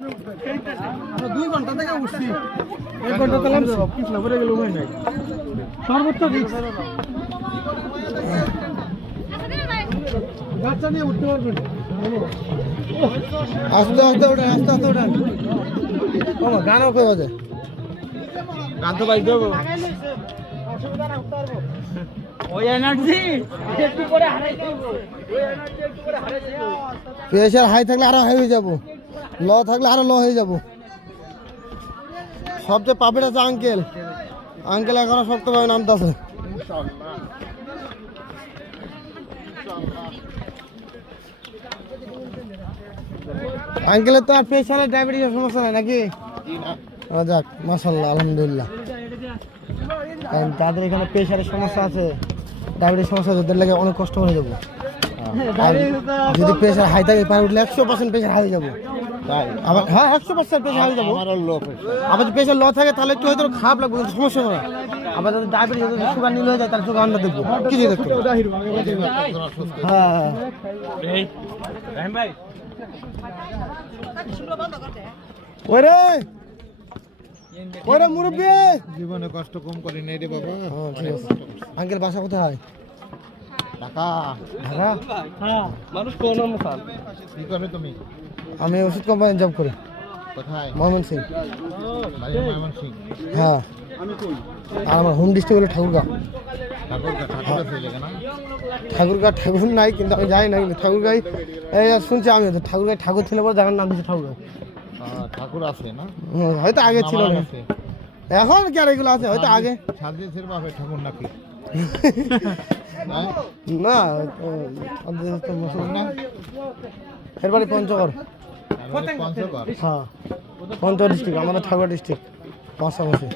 2 ঘন্টা থেকে উঠছি 1 ঘন্টা তেলাম সব পিছলা পড়ে গেল হয় নাই সর্বোচ্চ রিস্ক গাছটা নিয়ে উঠতে পারবেন আস্তে আস্তে ওঠেন ও গানও কই বাজে গান তো বাজ দেবো অসুবিধা না উঠতে পারবো ওই এনার্জি একটু পরে হারাই দেব ওই এনার্জি একটু পরে হারাই দেব প্রেসার হাই থাকলে আরো হাই হয়ে যাব লো থাকলে আরো লো হয়ে যাব সবচেয়ে পাবেটা আছে আঙ্কেল এখনো শক্তভাবে নামতেছে আঙ্কেলের তো আর প্রেসারের ডায়াবেটিসের সমস্যা নাই নাকি যাক মাশাআল্লাহ আলহামদুলিল্লাহ কারণ তাদের এখানে প্রেসারের সমস্যা আছে ডায়াবেটিস সমস্যা আছে ওদের লাগে অনেক কষ্ট হয়ে যাবো যদি প্রেসার হাই থাকে পার উঠলে 100% প্রেসার হাই হয়ে যাবো আবার হ্যাঁ 100% প্রেসার হাই যাবো আবার যদি প্রেসার লো থাকে তাহলে একটু হয়তো খারাপ লাগবে কিন্তু সমস্যা হবে আবার যদি ডায়াবেটিস যদি সুগার নিলে হয়ে যায় তাহলে সুগার আমরা দেখবো কি দিয়ে দেখবো হ্যাঁ রাহিম ভাই ওরে ওরে মুরব্বি জীবনে কষ্ট কম করি নাই রে বাবা আঙ্কেল বাসা কোথায় ঢাকা হ্যাঁ মানুষ কোন নাম কি করে তুমি আমি ওষুধ কোম্পানি জব করি কোথায় ময়মনসিংহ হ্যাঁ আর আমার হোম ডিস্ট্রিক্ট হলো ঠাকুরগাঁ ঠাকুর নাই কিন্তু আমি যাই না কিন্তু ঠাকুরগাঁই এই শুনছি আমি ঠাকুরগাঁই ঠাকুর ছিল বলে জায়গার নাম দিচ্ছে ঠাকুরগাঁই ঠাকুর আছে না হয়তো আগে ছিল না এখন কি আর এগুলো আছে হয়তো আগে ঠাকুর নাকি না এরবারে পঞ্চগড় হ্যাঁ পঞ্চগড় ডিস্ট্রিক্ট আমাদের ঠাকুরগাঁ ডিস্ট্রিক্ট পাশাপাশি